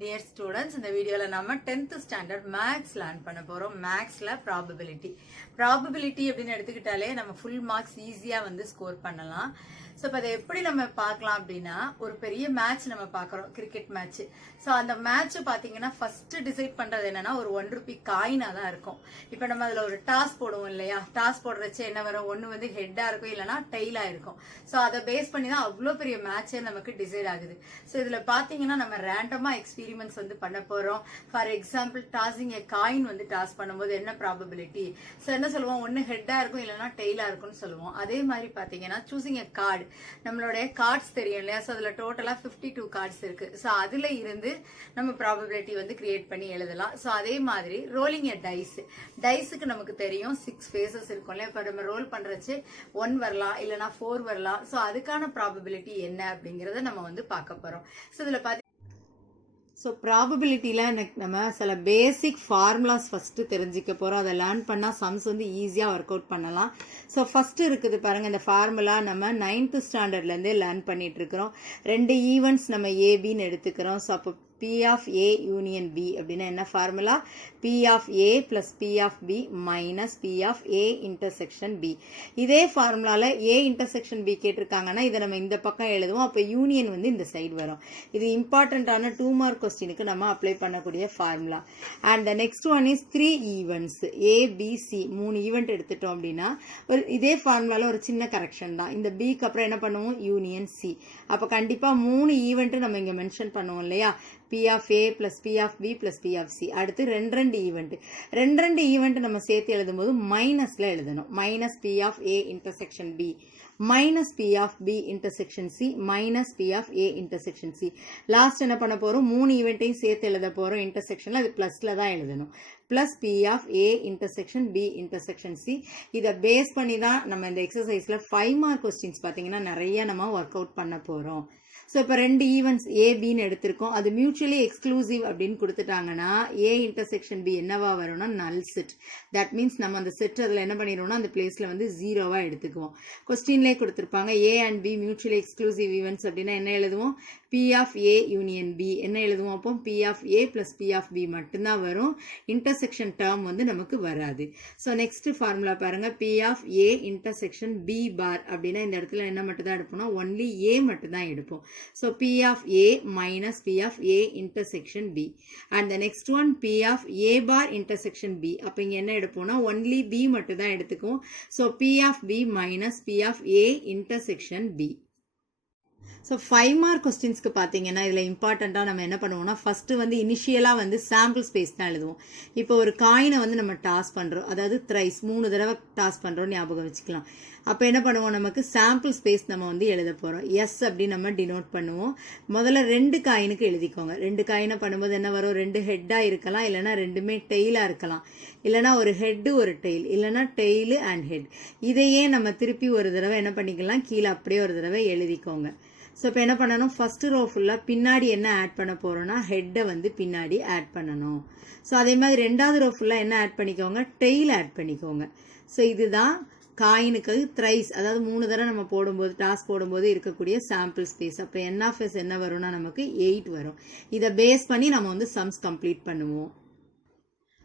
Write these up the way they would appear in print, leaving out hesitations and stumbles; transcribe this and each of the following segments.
Dear students, இந்த வீடியோல நாம 10th standard maths learn பண்ண போறோம். mathsல probability அப்படின்னு எடுத்துக்கிட்டாலே நம்ம full marks ஈஸியா வந்து ஸ்கோர் பண்ணலாம். சோ இப்ப அதை எப்படி நம்ம பார்க்கலாம் அப்படின்னா, ஒரு பெரிய மேட்ச் நம்ம பார்க்கறோம், கிரிக்கெட் மேட்ச். சோ அந்த மேட்ச் பாத்தீங்கன்னா ஃபர்ஸ்ட் டிசைட் பண்றது என்னன்னா ஒரு 1 ரூபி காயினா தான் இருக்கும். இப்ப நம்ம அதுல ஒரு டாஸ் போடுவோம் இல்லையா, டாஸ் போடுறச்சே என்ன வரும், ஒன்னு வந்து ஹெட்டா இருக்கும் இல்லனா டெய்லா இருக்கும். சோ அதை பேஸ் பண்ணி தான் அவ்வளவு பெரிய மேட்சே நமக்கு டிசைட் ஆகுது. சோ இதுல பாத்தீங்கன்னா நம்ம ரேண்டமா எக்ஸ்பெரிமெண்ட்ஸ் வந்து பண்ண போறோம். For example tossing a coin வந்து டாஸ் பண்ணும்போது என்ன ப்ராபபிலிட்டி, சோ என்ன சொல்லுவோம், ஒன்னு ஹெட்டா இருக்கும் இல்லனா டெய்லா இருக்கும்னு சொல்லுவோம். அதே மாதிரி பாத்தீங்கன்னா சூசிங் எ கார்டு, நம்மளுடைய கார்ட்ஸ் தெரியும் இல்லையா, சோ அதுல டோட்டலா 52 கார்ட்ஸ் இருக்கு. சோ அதுல இருந்து நம்ம ப்ராபபிலிட்டி வந்து கிரியேட் பண்ணி எழுதலாம். சோ அதே மாதிரி ரோலிங் எ டைஸுக்கு நமக்கு தெரியும் 6 ஃபேசஸ் இருக்கும் இல்லையா. இப்ப நம்ம ரோல் பண்றச்சு 1 வரலாம் இல்லனா 4 வரலாம். சோ அதுக்கான ப்ராபபிலிட்டி என்ன அப்படிங்கறத நம்ம வந்து பார்க்க போறோம். சோ இதுல ஸோ ப்ராபபிலிட்டியில் நம்ம சில பேசிக் ஃபார்முலாஸ் ஃபஸ்ட்டு தெரிஞ்சிக்க போகிறோம். அதை லேர்ன் பண்ணால் சம்ஸ் வந்து ஈஸியாக ஒர்க் அவுட் பண்ணலாம். ஸோ ஃபஸ்ட்டு இருக்குது பாருங்கள், இந்த ஃபார்முலா நம்ம 9th ஸ்டாண்டர்ட்லேருந்தே லேர்ன் பண்ணிட்டு இருக்கிறோம். 2 ஈவெண்ட்ஸ் நம்ம ஏபின்னு எடுத்துக்கிறோம். ஸோ அப்போ P of A union B அப்படின்னா என்ன formula, P of A plus P of B minus P of A intersection B. இதே ஃபார்முலால A intersection B கேட்டிருக்காங்கன்னா இதை நம்ம இந்த பக்கம் எழுதுவோம். அப்போ யூனியன் வந்து இந்த சைடு வரும். இது இம்பார்ட்டன்டான 2 மார்க் கொஸ்டினுக்கு நம்ம அப்ளை பண்ணக்கூடிய formula. And the next one is 3 events ABC, 3 event எடுத்துட்டோம் அப்படின்னா ஒரு இதே ஃபார்முலால ஒரு சின்ன கரெக்ஷன் தான். இந்த பிக்கு அப்புறம் என்ன பண்ணுவோம், யூனியன் சி. அப்போ கண்டிப்பாக 3 ஈவெண்ட் நம்ம இங்கே மென்ஷன் பண்ணுவோம் இல்லையா, P of A plus P of B plus P of C. அடுத்து ரெண்டு ஈவெண்ட் நம்ம சேர்த்து எழுதும்போது மைனஸ்ல எழுதணும். Minus P of A intersection B minus P of B intersection C minus P of A intersection C. Last என்ன பண்ண போறோம், 3 ஈவெண்ட்டையும் சேர்த்து எழுத போறோம். இன்டர்செக்ஷன்ல அது பிளஸ்ல தான் எழுதணும். Plus P of A intersection B intersection C. இதை பேஸ் பண்ணி தான் நம்ம இந்த எக்ஸசைஸ்ல 5 மார்க் கொஸ்டின்ஸ் பாத்தீங்கன்னா நிறைய நம்ம ஒர்க் அவுட் பண்ண போறோம். ஸோ இப்போ 2 ஈவெண்ட்ஸ் ஏபின்னு எடுத்திருக்கோம். அது மியூச்சுவலி எக்ஸ்க்ளூசிவ் அப்படின்னு கொடுத்துட்டாங்கன்னா ஏ இன்டர்செக்ஷன் பி என்னவா வரும்னா நல் செட். தட் மீன்ஸ் நம்ம அந்த செட் அதில் என்ன பண்ணிடுவோம்னா அந்த பிளேஸில் வந்து 0வா எடுத்துக்குவோம். கொஸ்டின்லேயே கொடுத்துருப்பாங்க A and B mutually exclusive events அப்படின்னா என்ன எழுதுவோம், P of A union B என்ன எழுதுவோம், அப்போ P of A plus P of B மட்டும்தான் வரும். இன்டர்செக்ஷன் டேர்ம் வந்து நமக்கு வராது. ஸோ நெக்ஸ்ட் ஃபார்முலா பாருங்க, P of A intersection B bar அப்படின்னா இந்த இடத்துல என்ன மட்டும் தான் எடுப்போம்னா ஒன்லி A மட்டும் தான் எடுப்போம். So P of A minus P of A intersection B. And the next one P of A bar intersection B. அப்ப இங்க என்ன எடுப்போம்னா only B மட்டும் தான் எடுத்துக்குவோம். So P of B minus P of A intersection B. So 5 mark கொஸ்டின்ஸ்க்கு பார்த்தீங்கன்னா இதில் இம்பார்ட்டண்ட்டாக நம்ம என்ன பண்ணுவோம்னா ஃபர்ஸ்ட் வந்து இனிஷியலாக வந்து சாம்பிள் ஸ்பேஸ் தான் எழுதுவோம். இப்போ ஒரு காயினை வந்து நம்ம டாஸ் பண்ணுறோம், அதாவது த்ரைஸ் 3 தடவை டாஸ் பண்ணுறோம் ஞாபகம் வச்சுக்கலாம். அப்போ என்ன பண்ணுவோம், நமக்கு சாம்பிள் ஸ்பேஸ் நம்ம வந்து எழுத போகிறோம். எஸ் அப்படி நம்ம டினோட் பண்ணுவோம். முதல்ல 2 காயினுக்கு எழுதிக்கோங்க. 2 காயினை பண்ணும்போது என்ன வரும், 2 ஹெட்டாக இருக்கலாம், இல்லைனா 2மே டெய்லாக இருக்கலாம், இல்லைனா ஒரு ஹெட்டு ஒரு டெய்ல், இல்லைனா டெய்லு அண்ட் ஹெட். இதையே நம்ம திருப்பி ஒரு தடவை என்ன பண்ணிக்கலாம், கீழே அப்படியே ஒரு தடவை எழுதிக்கோங்க. ஸோ இப்போ என்ன பண்ணணும், ஃபர்ஸ்ட் ரோ ஃபுல்லாக பின்னாடி என்ன ஆட் பண்ண போகிறோம்னா ஹெட்டை வந்து பின்னாடி ஆட் பண்ணணும். ஸோ அதே மாதிரி 2வது ரோ ஃபுல்லாக என்ன ஆட் பண்ணிக்கோங்க, டெய்ல் ஆட் பண்ணிக்கோங்க. ஸோ இதுதான் காயினுக்கு த்ரைஸ், அதாவது 3 தடவை நம்ம போடும்போது டாஸ் போடும்போது இருக்கக்கூடிய சாம்பிள் ஸ்பேஸ். அப்போ NF என்ன வரும்னா நமக்கு 8 வரும். இதை பேஸ் பண்ணி நம்ம வந்து சம்ஸ் கம்ப்ளீட் பண்ணுவோம்.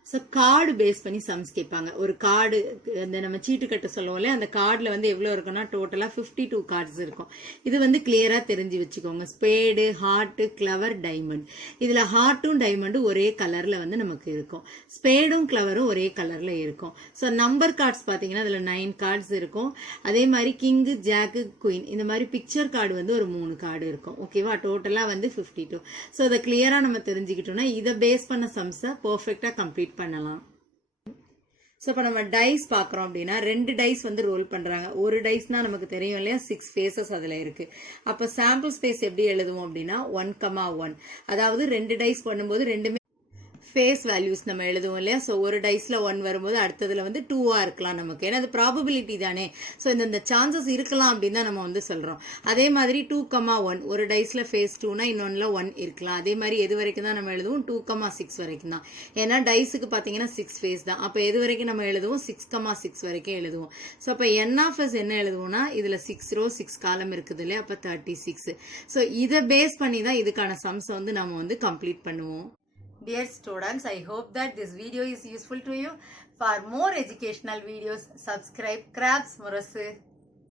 ஸோ கார்டு பேஸ் பண்ணி சம்ஸ் கேட்பாங்க. ஒரு கார்டு இந்த நம்ம சீட்டு கட்ட சொல்லுவோம் இல்லையா, அந்த கார்டில் வந்து எவ்வளோ இருக்குன்னா டோட்டலாக 52 கார்ட்ஸ் இருக்கும். இது வந்து கிளியராக தெரிஞ்சு வச்சுக்கோங்க. Spade, heart, clever, diamond. இதில் ஹார்ட்டும் டைமண்டும் ஒரே கலரில் வந்து நமக்கு இருக்கும். ஸ்பேடும் கிளவரும் ஒரே கலரில் இருக்கும். ஸோ நம்பர் கார்ட்ஸ் பார்த்தீங்கன்னா அதில் 9 கார்ட்ஸ் இருக்கும். அதே மாதிரி கிங்கு, ஜாக்கு, குயின் இந்த மாதிரி பிக்சர் கார்டு வந்து ஒரு 3 கார்டு இருக்கும். ஓகேவா, டோட்டலாக வந்து 52. ஸோ அதை கிளியராக நம்ம தெரிஞ்சுக்கிட்டோம்னா இதை பேஸ் பண்ண சம்ஸை பர்ஃபெக்டாக கம்ப்ளீட் பண்ணலாம். சோ இப்ப நம்ம டைஸ் பாக்குறோம் அப்படின்னா 2 டைஸ் வந்து ரோல் பண்றாங்க. ஒரு டைஸ்னா நமக்கு தெரியும் இல்லையா, 6 ஃபேசஸ் அதுல இருக்கு. அப்ப சாம்பிள் ஸ்பேஸ் எப்படி எழுதுவோம் அப்படின்னா 1,1. அதாவது 2 டைஸ் பண்ணும்போது ரெண்டுமே ஃபேஸ் வேல்யூஸ் நம்ம எழுதுவோம் இல்லையா. ஸோ ஒரு டைஸ்ல 1 வரும்போது அடுத்ததுல வந்து 2-ஆ இருக்கலாம் நமக்கு. ஏன்னா அது ப்ராபபிலிட்டி தானே. ஸோ இந்த சான்சஸ் இருக்கலாம் அப்படின்னு தான் நம்ம வந்து சொல்றோம். அதே மாதிரி 2,1 ஒரு டைஸ்ல ஃபேஸ் 2னா இன்னொன்னுல 1 இருக்கலாம். அதே மாதிரி எது வரைக்கும் தான் நம்ம எழுதுவோம் 2,6 வரைக்கும் தான். ஏன்னா டைஸுக்கு பாத்தீங்கன்னா 6 ஃபேஸ் தான். அப்ப எது வரைக்கும் நம்ம எழுதுவோம் 6,6 வரைக்கும் எழுதுவோம். ஸோ அப்ப n ஆஃப் s என்ன எழுதுவோம்னா இதுல 6 ரோ 6 காலம் இருக்குது இல்லையா. அப்ப 36. ஸோ இதை பேஸ் பண்ணி தான் இதுக்கான சம்ஸ் வந்து நம்ம வந்து கம்ப்ளீட் பண்ணுவோம். Dear students, I hope that this video is useful to you. For more educational videos, subscribe Crafts Murasu.